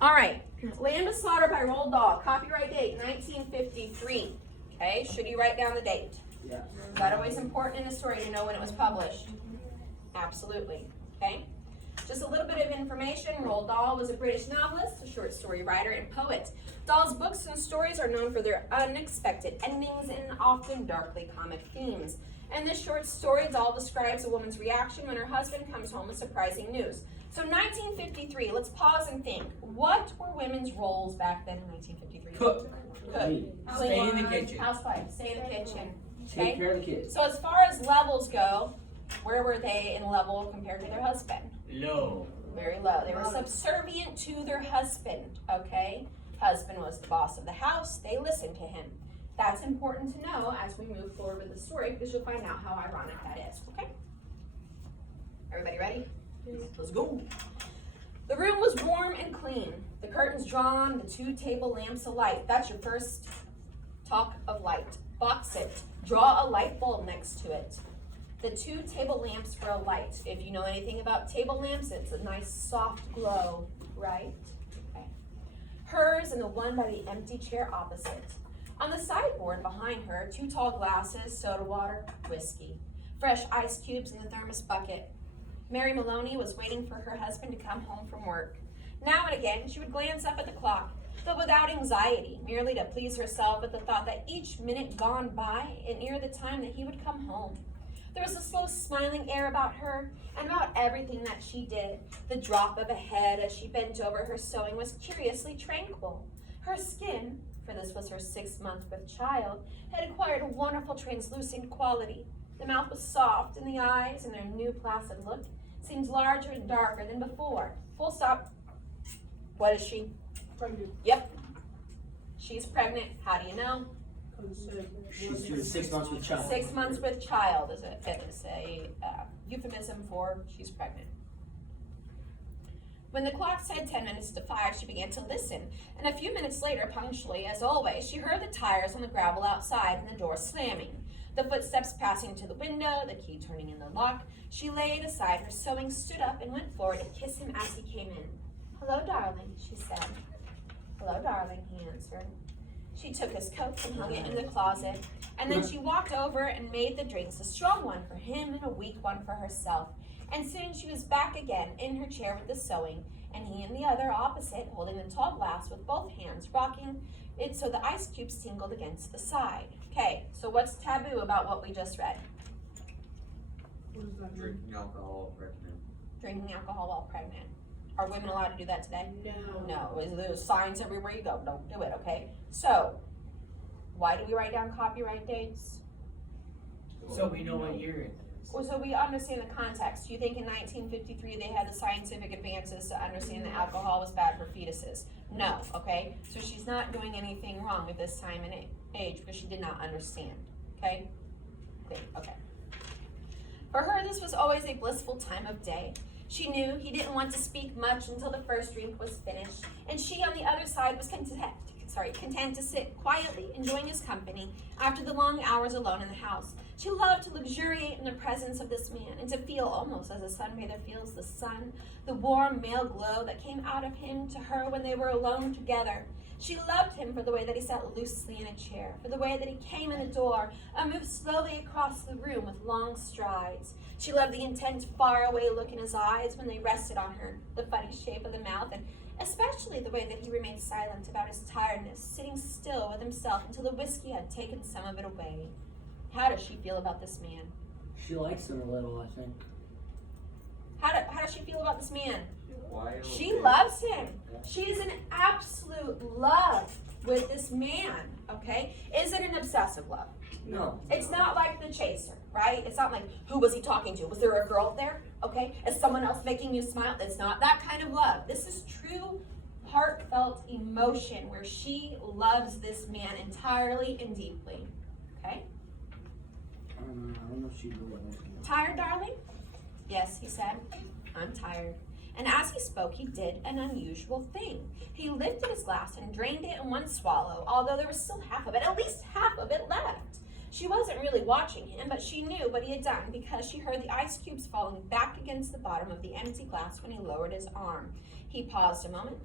All right, Land was slaughtered by Roald Dahl. Copyright date 1953. Okay, should you write down the date? Yeah. Is that always important in a story to know when it was published? Absolutely. Okay. Just a little bit of information. Roald Dahl was a British novelist, a short story writer, and poet. Dahl's books and stories are known for their unexpected endings and often darkly comic themes. In this short story, Dahl describes a woman's reaction when her husband comes home with surprising news. So 1953, let's pause and think. What were women's roles back then in 1953? Cook. Cook. Stay in the kitchen. Housewife. Stay in the kitchen. Take care of the kids. So as far as levels go, where were they in level compared to their husband? Low. Very low. They were subservient to their husband, okay? Husband was the boss of the house. They listened to him. That's important to know as we move forward with the story because you'll find out how ironic that is, okay? Everybody ready? Let's go. The room was warm and clean. The curtains drawn, the 2 table lamps alight. That's your first talk of light. Box it. Draw a light bulb next to it. The 2 table lamps were alight. If you know anything about table lamps, it's a nice soft glow, right? Okay. Hers and the one by the empty chair opposite. On the sideboard behind her, 2 tall glasses, soda water, whiskey. Fresh ice cubes in the thermos bucket. Mary Maloney was waiting for her husband to come home from work. Now and again, she would glance up at the clock, though without anxiety, merely to please herself with the thought that each minute gone by it neared the time that he would come home. There was a slow smiling air about her and about everything that she did. The drop of a head as she bent over her sewing was curiously tranquil. Her skin, for this was her 6th month with child, had acquired a wonderful translucent quality. The mouth was soft and the eyes, in their new placid look, seemed larger and darker than before. Full stop. What is she? Pregnant. Yep. She's pregnant. How do you know? She's doing 6 months with child. 6 months with child is a euphemism for she's pregnant. When the clock said 10 minutes to 5, she began to listen, and a few minutes later, punctually as always, she heard the tires on the gravel outside and the door slamming, the footsteps passing to the window, the key turning in the lock. She laid aside her sewing, stood up, and went forward to kiss him as he came in. "Hello, darling," she said. "Hello, darling," he answered. She took his coat and hung it in the closet, and then she walked over and made the drinks, a strong one for him and a weak one for herself. And soon she was back again in her chair with the sewing, and he in the other opposite, holding the tall glass with both hands, rocking it so the ice cubes tingled against the side. Okay, so what's taboo about what we just read? What does that mean? Drinking alcohol while pregnant. Drinking alcohol while pregnant. Are women allowed to do that today? No. No, there's signs everywhere you go. Don't do it, okay? So, why do we write down copyright dates? So we know what year it is. Well, so we understand the context. Do you think in 1953 they had the scientific advances to understand that alcohol was bad for fetuses? No, okay? So she's not doing anything wrong at this time and age because she did not understand, okay? Okay. For her, this was always a blissful time of day. She knew he didn't want to speak much until the first drink was finished, and she on the other side was content to sit quietly, enjoying his company after the long hours alone in the house. She loved to luxuriate in the presence of this man and to feel almost as a sunbather feels the sun, the warm male glow that came out of him to her when they were alone together. She loved him for the way that he sat loosely in a chair, for the way that he came in the door and moved slowly across the room with long strides. She loved the intent, faraway look in his eyes when they rested on her, the funny shape of the mouth, and especially the way that he remained silent about his tiredness, sitting still with himself until the whiskey had taken some of it away. How does she feel about this man? She likes him a little, I think. How does she feel about this man? Why? She loves him. She's in absolute love with this man, okay? Is it an obsessive love? No. It's not like The Chaser, right? It's not like, who was he talking to? Was there a girl there? Okay? Is someone else making you smile? It's not that kind of love. This is true, heartfelt emotion where she loves this man entirely and deeply, okay? I don't know if she really likes him. Tired, darling? Yes, he said. I'm tired. And as he spoke, he did an unusual thing. He lifted his glass and drained it in one swallow, although there was still half of it, at least half of it left. She wasn't really watching him, but she knew what he had done because she heard the ice cubes falling back against the bottom of the empty glass when he lowered his arm. He paused a moment,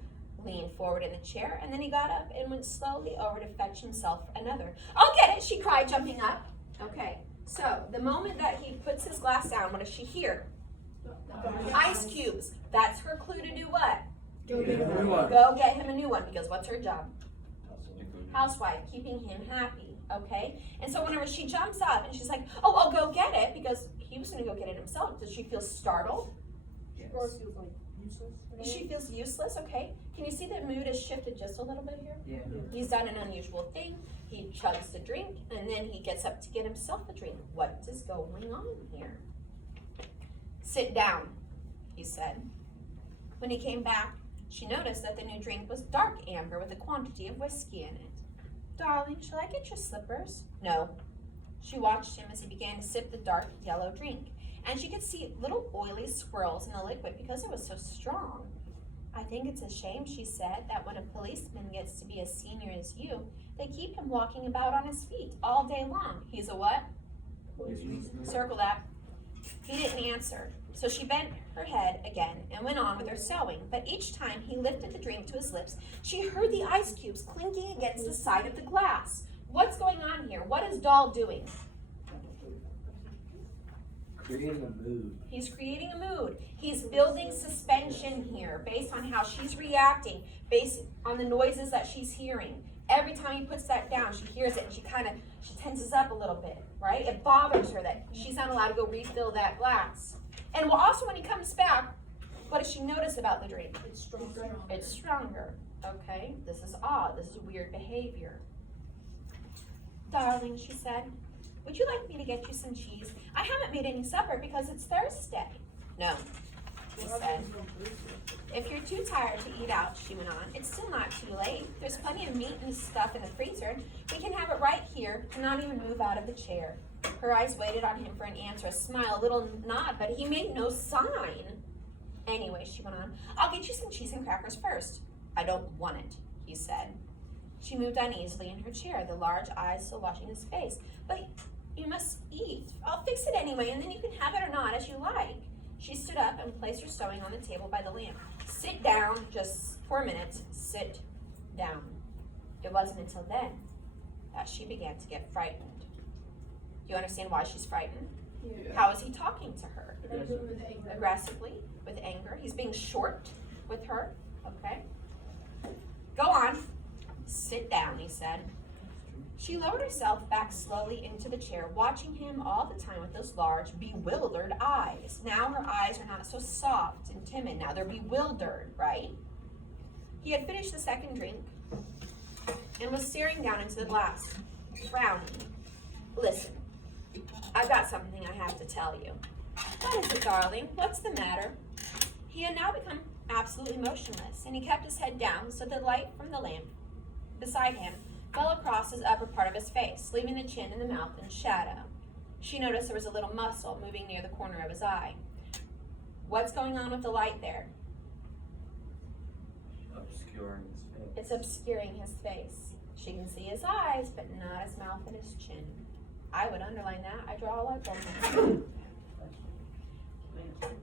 leaned forward in the chair, and then he got up and went slowly over to fetch himself another. I'll get it, she cried, jumping up. Okay, so the moment that he puts his glass down, what does she hear? Ice cubes. That's her clue to do what? Go get it. Go get him a new one, because what's her job? Housewife, keeping him happy, okay? And so whenever she jumps up and she's like, oh, I'll go get it, because he was gonna go get it himself, does she feel startled? Or feels like useless. She feels useless, okay? Can you see that mood has shifted just a little bit here? Yeah. He's done an unusual thing. He chugs the drink, and then he gets up to get himself a drink. What is going on here? Sit down, he said. When he came back, she noticed that the new drink was dark amber with a quantity of whiskey in it. Darling, shall I get your slippers? No. She watched him as he began to sip the dark yellow drink, and she could see little oily swirls in the liquid because it was so strong. I think it's a shame, she said, that when a policeman gets to be as senior as you, they keep him walking about on his feet all day long. He's a what? Circle that. He didn't answer, so she bent her head again and went on with her sewing, but each time he lifted the drink to his lips, she heard the ice cubes clinking against the side of the glass. What's going on here? What is Doll doing? Creating a mood. He's creating a mood. He's building suspension here based on how she's reacting, based on the noises that she's hearing. Every time he puts that down, she hears it and she tenses up a little bit, right? It bothers her that she's not allowed to go refill that glass. And also when he comes back, what does she notice about the drink? It's stronger. It's stronger, okay? This is odd. This is weird behavior. Darling, she said, would you like me to get you some cheese? I haven't made any supper because it's Thursday. No, he said. If you're too tired to eat out, she went on, it's still not too late. There's plenty of meat and stuff in the freezer. We can have it right here and not even move out of the chair. Her eyes waited on him for an answer, a smile, a little nod, but he made no sign. Anyway, she went on, I'll get you some cheese and crackers first. I don't want it, he said. She moved uneasily in her chair, the large eyes still watching his face. But you must eat. I'll fix it anyway, and then you can have it or not as you like. She stood up and placed her sewing on the table by the lamp. Sit down, just for a minute. Sit down. It wasn't until then that she began to get frightened. Do you understand why she's frightened? Yeah. How is he talking to her? Aggressive. Aggressively, with anger. He's being short with her, okay? Go on. Sit down, he said. She lowered herself back slowly into the chair, watching him all the time with those large, bewildered eyes. Now her eyes are not so soft and timid. Now they're bewildered, right? He had finished the second drink and was staring down into the glass, frowning. Listen, I've got something I have to tell you. What is it, darling? What's the matter? He had now become absolutely motionless, and he kept his head down so the light from the lamp beside him fell across his upper part of his face, leaving the chin and the mouth in shadow. She noticed there was a little muscle moving near the corner of his eye. What's going on with the light there? Obscuring his face. It's obscuring his face. She can see his eyes, but not his mouth and his chin. I would underline that. I draw a light on that.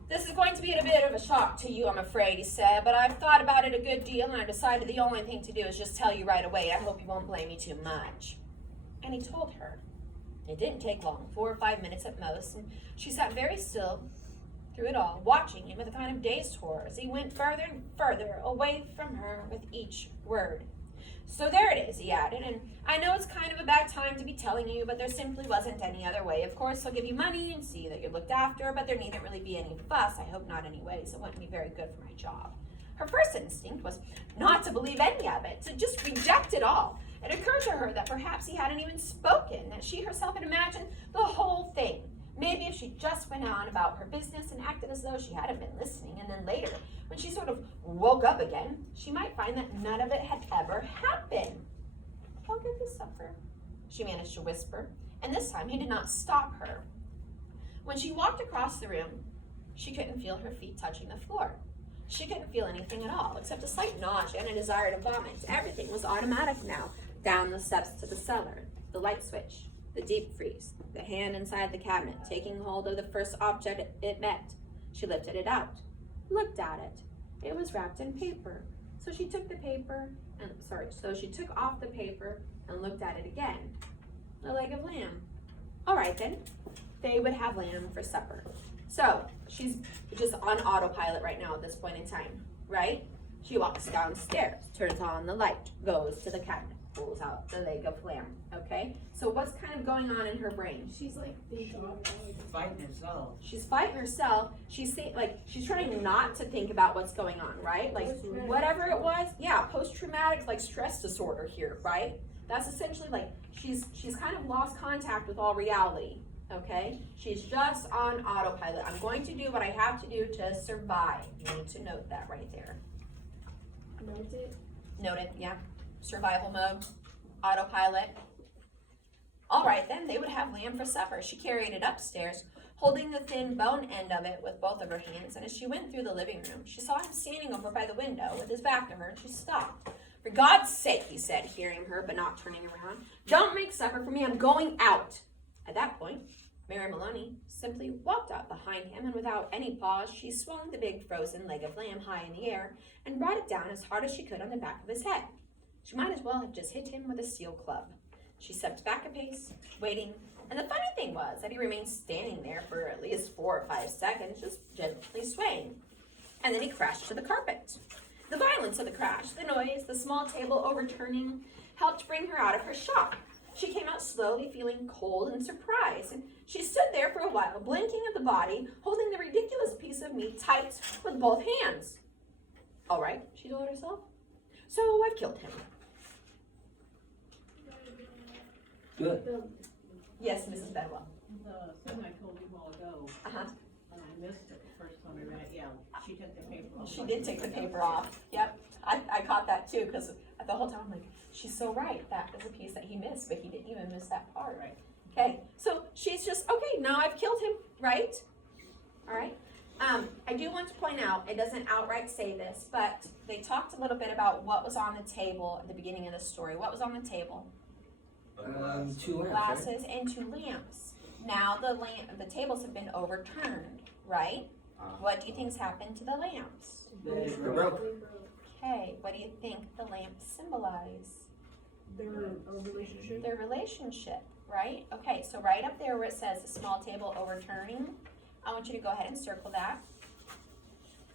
This is going to be a bit of a shock to you, I'm afraid, he said, but I've thought about it a good deal, and I decided the only thing to do is just tell you right away. I hope you won't blame me too much. And he told her. It didn't take long, 4 or 5 minutes at most, and she sat very still through it all, watching him with a kind of dazed horror as he went further and further away from her with each word. So there it is, he added, and I know it's kind of a bad time to be telling you, but there simply wasn't any other way. Of course, I'll give you money and see that you're looked after, but there needn't really be any fuss. I hope not anyways. It wouldn't be very good for my job. Her first instinct was not to believe any of it, to just reject it all. It occurred to her that perhaps he hadn't even spoken, that she herself had imagined the whole thing. Maybe if she just went on about her business and acted as though she hadn't been listening, and then later, when she sort of woke up again, she might find that none of it had ever happened. I'll get you supper, she managed to whisper, and this time he did not stop her. When she walked across the room, she couldn't feel her feet touching the floor. She couldn't feel anything at all, except a slight nausea and a desire to vomit. Everything was automatic now. Down the steps to the cellar, the light switch, the deep freeze, the hand inside the cabinet, taking hold of the first object it met. She lifted it out, looked at it. It was wrapped in paper, So she took the paper, so she took off the paper and looked at it again. A leg of lamb. All right then, they would have lamb for supper. So she's just on autopilot right now at this point in time, right? She walks downstairs, turns on the light, goes to the cabinet, pulls out the leg of lamb, okay? So what's kind of going on in her brain? She's like thinking. Fighting herself. She's fighting herself. She's she's trying not to think about what's going on, right? Like whatever it was, yeah, post-traumatic like stress disorder here, right? That's essentially like she's kind of lost contact with all reality, okay? She's just on autopilot. I'm going to do what I have to do to survive. You need to note that right there. Note it. Noted, yeah. Survival mode, autopilot. All right, then they would have lamb for supper. She carried it upstairs, holding the thin bone end of it with both of her hands. And as she went through the living room, she saw him standing over by the window with his back to her, and she stopped. For God's sake, he said, hearing her but not turning around, don't make supper for me, I'm going out. At that point, Mary Maloney simply walked out behind him, and without any pause, she swung the big frozen leg of lamb high in the air and brought it down as hard as she could on the back of his head. She might as well have just hit him with a steel club. She stepped back a pace, waiting, and the funny thing was that he remained standing there for at least 4 or 5 seconds, just gently swaying. And then he crashed to the carpet. The violence of the crash, the noise, the small table overturning, helped bring her out of her shock. She came out slowly, feeling cold and surprised, and she stood there for a while, blinking at the body, holding the ridiculous piece of meat tight with both hands. All right, she told herself. So I've killed him. Good. Yes, Mrs. Bedwell. The thing I told you a while ago, Uh-huh. and I missed it the first time I read it, yeah, she took the paper off. She did take the paper off. Yep. I caught that too, because the whole time I'm like, she's so right. That was a piece that he missed, but he didn't even miss that part. Right. Okay, so she's just, okay, now I've killed him, right? All right. I do want to point out, it doesn't outright say this, but they talked a little bit about what was on the table at the beginning of the story. What was on the table? 2 lamps, right? Glasses and 2 lamps. Now the tables have been overturned, right? What do you think's happened to the lamps? They're broke. Okay, what do you think the lamps symbolize? Their relationship. Their relationship, right? Okay, so right up there where it says the small table overturning, I want you to go ahead and circle that.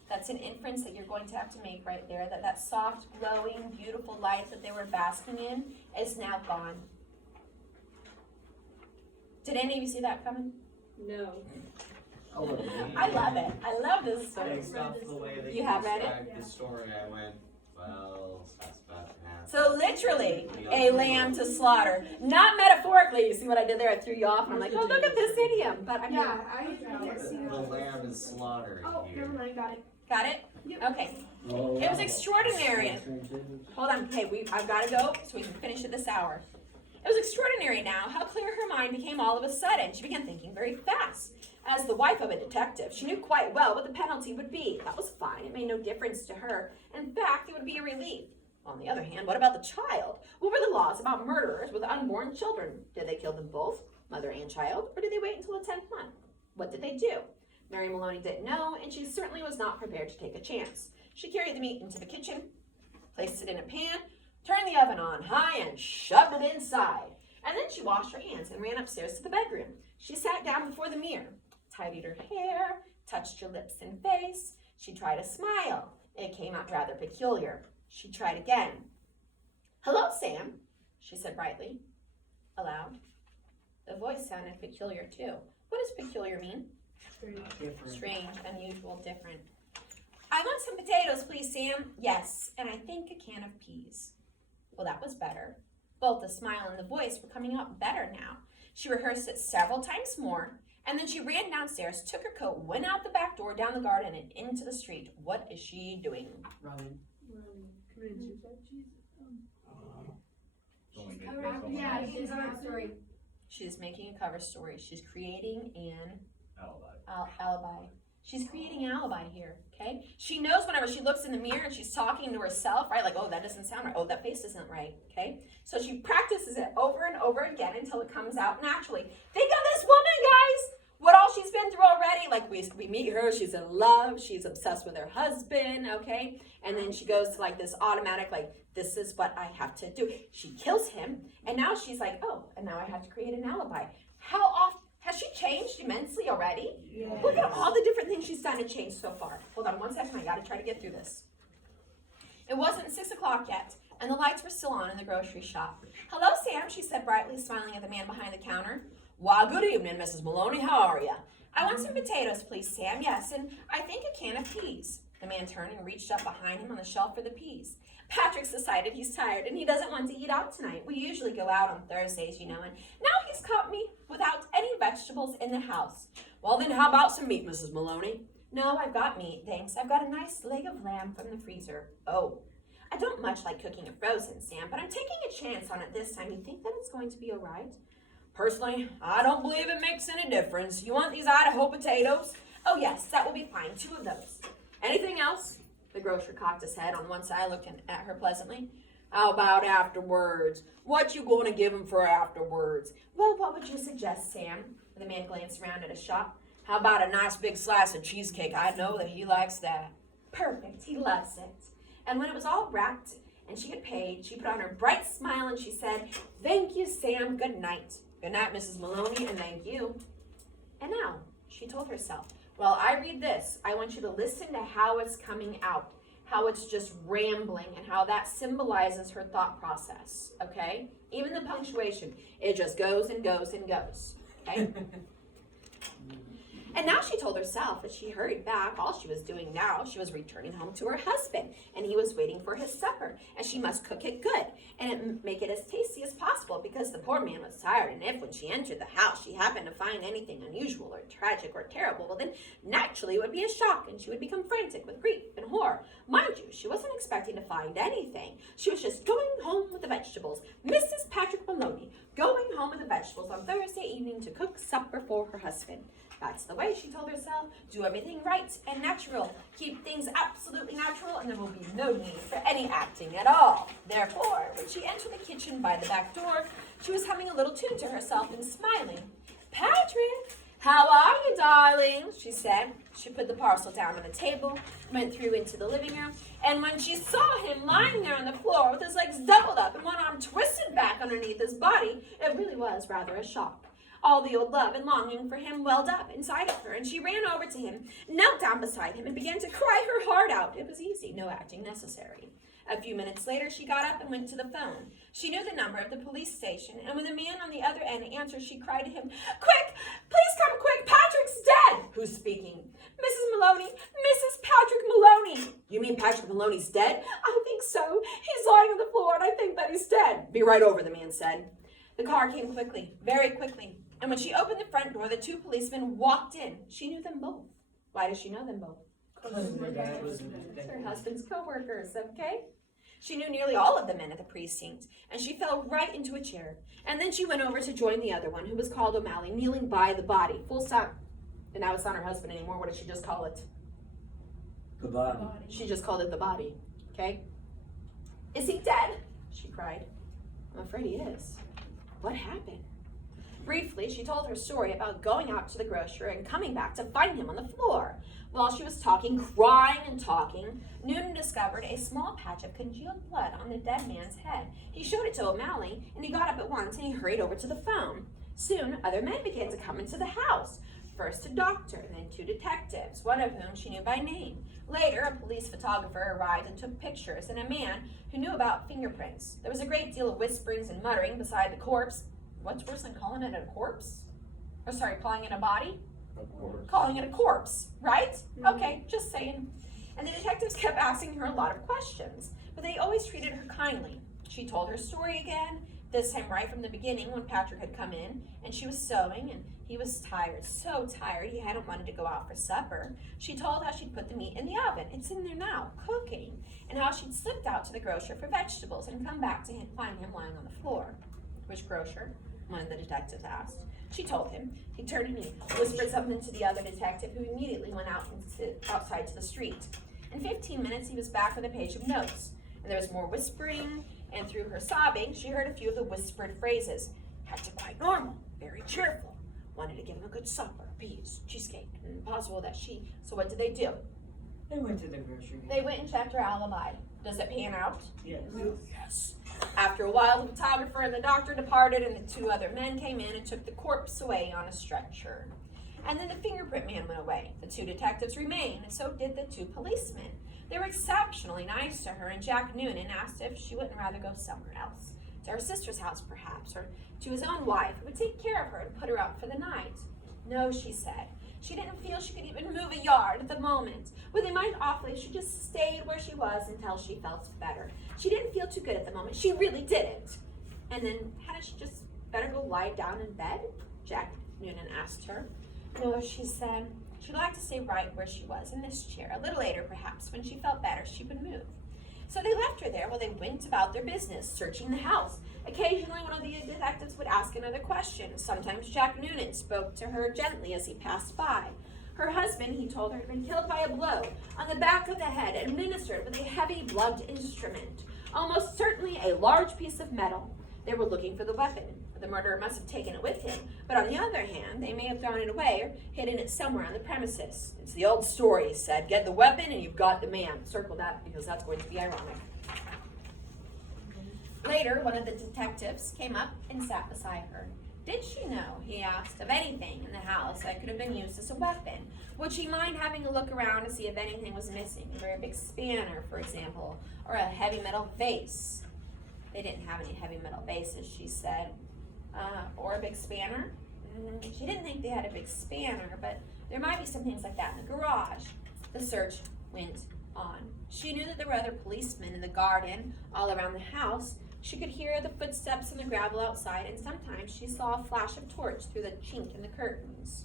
That's an inference that you're going to have to make right there, that soft, glowing, beautiful light that they were basking in is now gone. Did any of you see that coming? No. Oh, look. I love it. I love this story. Based off the way that You have read it? described the story, I went, well, that's about to happen. So literally, a lamb to slaughter. Not metaphorically. You see what I did there? I threw you off, and I'm like, oh, look at this idiom. But I mean, Yeah, I can't see The that. lamb is slaughtered Oh, here. never mind, got it. got it? Yep. Okay. Oh, It was wow. extraordinary. Hold on. Hey, I've got to go so we can finish it this hour. It was extraordinary now how clear her mind became all of a sudden. She began thinking very fast. As the wife of a detective, she knew quite well what the penalty would be. That was fine. It made no difference to her. In fact, it would be a relief. On the other hand, what about the child? What were the laws about murderers with unborn children? Did they kill them both, mother and child, or did they wait until the 10th month? What did they do? Mary Maloney didn't know, and she certainly was not prepared to take a chance. She carried the meat into the kitchen, placed it in a pan, turned the oven on high, and shoved it inside. And then she washed her hands and ran upstairs to the bedroom. She sat down before the mirror, tidied her hair, touched her lips and face. She tried a smile. It came out rather peculiar. She tried again. Hello, Sam, she said brightly, aloud. The voice sounded peculiar, too. What does peculiar mean? Different. Strange, unusual, different. I want some potatoes, please, Sam. Yes, and I think a can of peas. Well, that was better. Both the smile and the voice were coming out better now. She rehearsed it several times more, and then she ran downstairs, took her coat, went out the back door, down the garden, and into the street. What is she doing? Running. Committed suicide. Yeah, she's not story. She's making a cover story. She's creating an Alibi. alibi. She's creating an alibi here, okay? She knows whenever she looks in the mirror and she's talking to herself, right? Like, oh, that doesn't sound right. Oh, that face isn't right, okay? So she practices it over and over again until it comes out naturally. Think of this woman, guys. what all she's been through already. Like we meet her, she's in love, she's obsessed with her husband, okay? And then she goes to like this automatic, like, this is what I have to do. She kills him, and now she's like, oh, and now I have to create an alibi. How often, has she changed immensely already? Yes. Look at all the different things she's done to change so far. Hold on one second, I gotta try to get through this. It wasn't 6 o'clock yet, and the lights were still on in the grocery shop. Hello, Sam, she said brightly, smiling at the man behind the counter. Why, good evening, Mrs. Maloney. How are you? I want some potatoes, please, Sam. Yes, and I think a can of peas. The man turned and reached up behind him on the shelf for the peas. Patrick's decided he's tired and he doesn't want to eat out tonight. We usually go out on Thursdays, you know, and now he's caught me without any vegetables in the house. Well, then how about some meat, Mrs. Maloney? No, I've got meat, thanks. I've got a nice leg of lamb from the freezer. Oh, I don't much like cooking it frozen, Sam, but I'm taking a chance on it this time. You think that it's going to be all right? Personally, I don't believe it makes any difference. You want these Idaho potatoes? Oh, yes, that will be fine. 2 of those. Anything else? The grocer cocked his head on one side, looking at her pleasantly. How about afterwards? What you going to give him for afterwards? Well, what would you suggest, Sam? The man glanced around at his shop. How about a nice big slice of cheesecake? I know that he likes that. Perfect. He loves it. And when it was all wrapped and she had paid, she put on her bright smile and she said, Thank you, Sam. Good night. Good night, Mrs. Maloney, and thank you. And now, she told herself, while I read this, I want you to listen to how it's coming out, how it's just rambling, and how that symbolizes her thought process, okay? Even the punctuation, it just goes and goes and goes, okay? And now she told herself as she hurried back, all she was doing now, she was returning home to her husband, and he was waiting for his supper, and she must cook it good, and make it as tasty as possible, because the poor man was tired, and if when she entered the house, she happened to find anything unusual or tragic or terrible, well then, naturally it would be a shock, and she would become frantic with grief and horror. Mind you, she wasn't expecting to find anything. She was just going home with the vegetables. Mrs. Patrick Maloney, going home with the vegetables on Thursday evening to cook supper for her husband. That's the way, she told herself. Do everything right and natural. Keep things absolutely natural, and there will be no need for any acting at all. Therefore, when she entered the kitchen by the back door, she was humming a little tune to herself and smiling. Patrick, how are you, darling? She said. She put the parcel down on the table, went through into the living room, and when she saw him lying there on the floor with his legs doubled up and one arm twisted back underneath his body, it really was rather a shock. All the old love and longing for him welled up inside of her, and she ran over to him, knelt down beside him, and began to cry her heart out. It was easy, no acting necessary. A few minutes later, she got up and went to the phone. She knew the number of the police station, and when the man on the other end answered, she cried to him, Quick! Please come quick! Patrick's dead! Who's speaking? Mrs. Maloney! Mrs. Patrick Maloney! You mean Patrick Maloney's dead? I think so. He's lying on the floor, and I think that he's dead. Be right over, the man said. The car came quickly, very quickly. And when she opened the front door, the 2 policemen walked in. She knew them both. Why does she know them both? It's her husband's co-workers, okay? She knew nearly all of the men at the precinct, and she fell right into a chair. And then she went over to join the other one, who was called O'Malley, kneeling by the body, full stop. And now it's not her husband anymore. What did she just call it? The body. She just called it the body, okay? Is he dead? She cried. I'm afraid he is. What happened? Briefly, she told her story about going out to the grocer and coming back to find him on the floor. While she was talking, crying and talking, Noonan discovered a small patch of congealed blood on the dead man's head. He showed it to O'Malley, and he got up at once and he hurried over to the phone. Soon, other men began to come into the house. First a doctor, then 2 detectives, one of whom she knew by name. Later, a police photographer arrived and took pictures, and a man who knew about fingerprints. There was a great deal of whisperings and muttering beside the corpse. What's worse than calling it a corpse? Or sorry, calling it a body? Calling it a corpse, right? Mm-hmm. Okay, just saying. And the detectives kept asking her a lot of questions, but they always treated her kindly. She told her story again, this time right from the beginning when Patrick had come in, and she was sewing, and he was tired, so tired he hadn't wanted to go out for supper. She told how she'd put the meat in the oven. It's in there now, cooking. And how she'd slipped out to the grocer for vegetables and come back to him, find him lying on the floor. Which grocer? One of the detectives asked. She told him. He turned and he whispered something to the other detective, who immediately went outside to the street. In 15 minutes, he was back with a page of notes. And there was more whispering, and through her sobbing, she heard a few of the whispered phrases. Acted quite normal, very cheerful. wanted to give him a good supper, peas, cheesecake, and possible that so what did they do? They went to the grocery. They went and checked her alibi. Does it pan out? Yes. Yes. After a while, the photographer and the doctor departed, and the two other men came in and took the corpse away on a stretcher. And then the fingerprint man went away. The two detectives remained, and so did the two policemen. They were exceptionally nice to her, and Jack Noonan asked if she wouldn't rather go somewhere else, to her sister's house perhaps, or to his own wife, who would take care of her and put her up for the night. No, she said. She didn't feel she could even move a yard at the moment. Would they mind awfully if she just stayed where she was until she felt better? She didn't feel too good at the moment. She really didn't. And then, hadn't she just better go lie down in bed? Jack Noonan asked her. No, she said. She'd like to stay right where she was, in this chair. A little later, perhaps, when she felt better, she would move. So they left her there while they went about their business, searching the house. Occasionally, one of the detectives would ask another question. Sometimes Jack Noonan spoke to her gently as he passed by. Her husband, he told her, had been killed by a blow on the back of the head, administered with a heavy blunt instrument, almost certainly a large piece of metal. They were looking for the weapon. The murderer must have taken it with him, but on the other hand, they may have thrown it away or hidden it somewhere on the premises. It's the old story, he said. Get the weapon and you've got the man. Circle that because that's going to be ironic. Later, one of the detectives came up and sat beside her. Did she know, he asked, of anything in the house that could have been used as a weapon? Would she mind having a look around to see if anything was missing? A very big spanner, for example, or a heavy metal vase. They didn't have any heavy metal vases, she said. Or a big spanner. She didn't think they had a big spanner, but there might be some things like that in the garage. The search went on. She knew that there were other policemen in the garden all around the house. She could hear the footsteps in the gravel outside, and sometimes she saw a flash of torch through the chink in the curtains.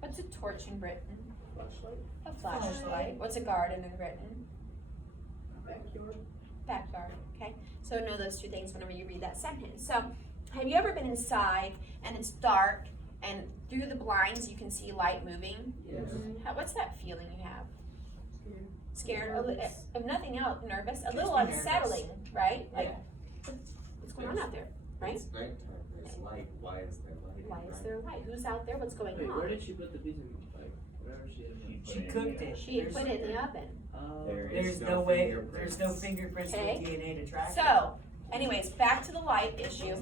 What's a torch in Britain? Flashlight. A flashlight. What's a garden in Britain? Backyard. Backyard. Okay. So know those two things whenever you read that sentence. So, have you ever been inside and it's dark and through the blinds you can see light moving? Yes. What's that feeling you have? Scared? Nervous. If nothing else, nervous, a Just little nervous. unsettling, right? Like, Yeah. what's going on out there, right? It's nighttime, there's light, why is there light? Why is there light? Who's out there? What's going Wait, where on? did she put the pizza? Like, whatever she had. She cooked it. She had put it in the oven. There There's is no no way. fingerprints. There's no fingerprints with Okay. DNA to track. So, anyways, back to the light issue.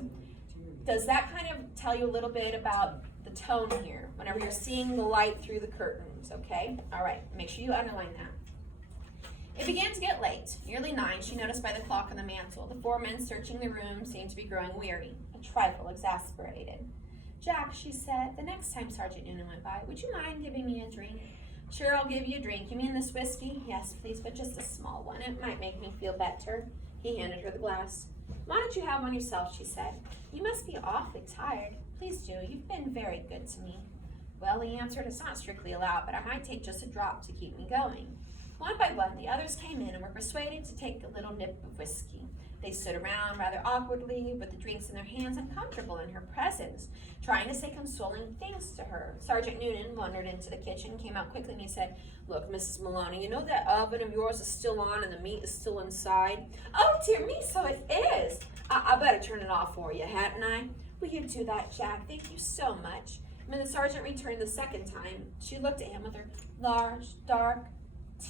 Does that kind of tell you a little bit about the tone here? Whenever you're seeing the light through the curtains, okay? All right, make sure you underline that. It began to get late. Nearly 9, she noticed by the clock on the mantel. The 4 men searching the room seemed to be growing weary, a trifle exasperated. Jack, she said, the next time Sergeant Noonan went by, would you mind giving me a drink? Sure, I'll give you a drink. You mean this whiskey? Yes, please, but just a small one. It might make me feel better. He handed her the glass. Why don't you have one yourself, she said. You must be awfully tired. Please do. You've been very good to me. Well, he answered, it's not strictly allowed, but I might take just a drop to keep me going. One by one, the others came in and were persuaded to take a little nip of whiskey. They stood around rather awkwardly with the drinks in their hands, uncomfortable in her presence, trying to say consoling things to her. Sergeant Noonan wandered into the kitchen, came out quickly, and he said, Look, Mrs. Maloney, you know that oven of yours is still on and the meat is still inside? Oh, dear me, so it is. I better turn it off for you, hadn't I? Will you do that, Jack? Thank you so much. When the sergeant returned the second time, she looked at him with her large, dark,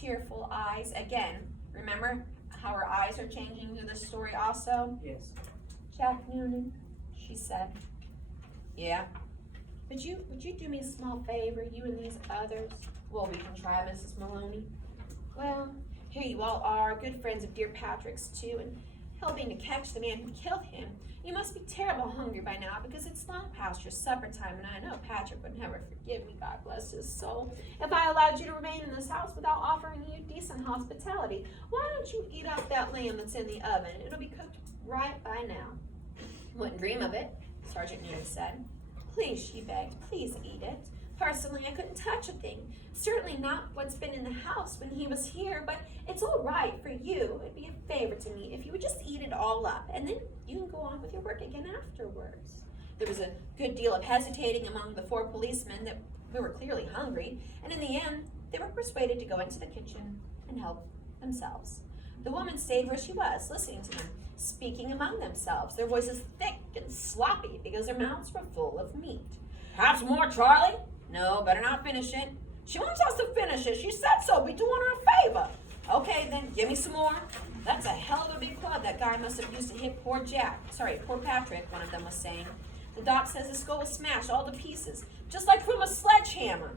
tearful eyes. Again, remember how her eyes are changing through this story also? Yes. Jack Noonan, she said. Yeah. Would you do me a small favor, you and these others? Well, we can try, Mrs. Maloney. Well, here you all are, good friends of dear Patrick's too, and helping to catch the man who killed him. You must be terrible hungry by now because it's long past your supper time, and I know Patrick would never forgive me, God bless his soul, if I allowed you to remain in this house without offering you decent hospitality. Why don't you eat up that lamb that's in the oven? It'll be cooked right by now. Wouldn't dream of it, Sergeant Noonan said. Please, she begged, please eat it. Personally, I couldn't touch a thing. Certainly not what's been in the house when he was here, but it's all right for you. It'd be a favor to me if you would just eat it all up, and then you can go on with your work again afterwards. There was a good deal of hesitating among the 4 policemen who were clearly hungry, and in the end, they were persuaded to go into the kitchen and help themselves. The woman stayed where she was, listening to them, speaking among themselves, their voices thick and sloppy because their mouths were full of meat. Have some more, Charlie? No, better not finish it. She wants us to finish it. She said so. Be doing her a favor. Okay, then, give me some more. That's a hell of a big club that guy must have used to hit poor poor Patrick, one of them was saying. The doc says his skull was smashed all to pieces, just like from a sledgehammer.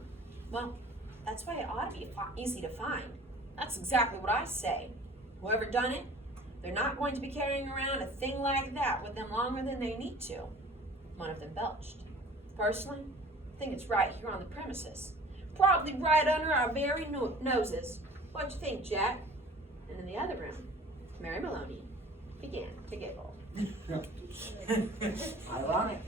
Well, that's why it ought to be easy to find. That's exactly what I say. Whoever done it, they're not going to be carrying around a thing like that with them longer than they need to. One of them belched. Personally, I think it's right here on the premises. Probably right under our very noses. What'd you think, Jack? And in the other room, Mary Maloney began to giggle. Ironic.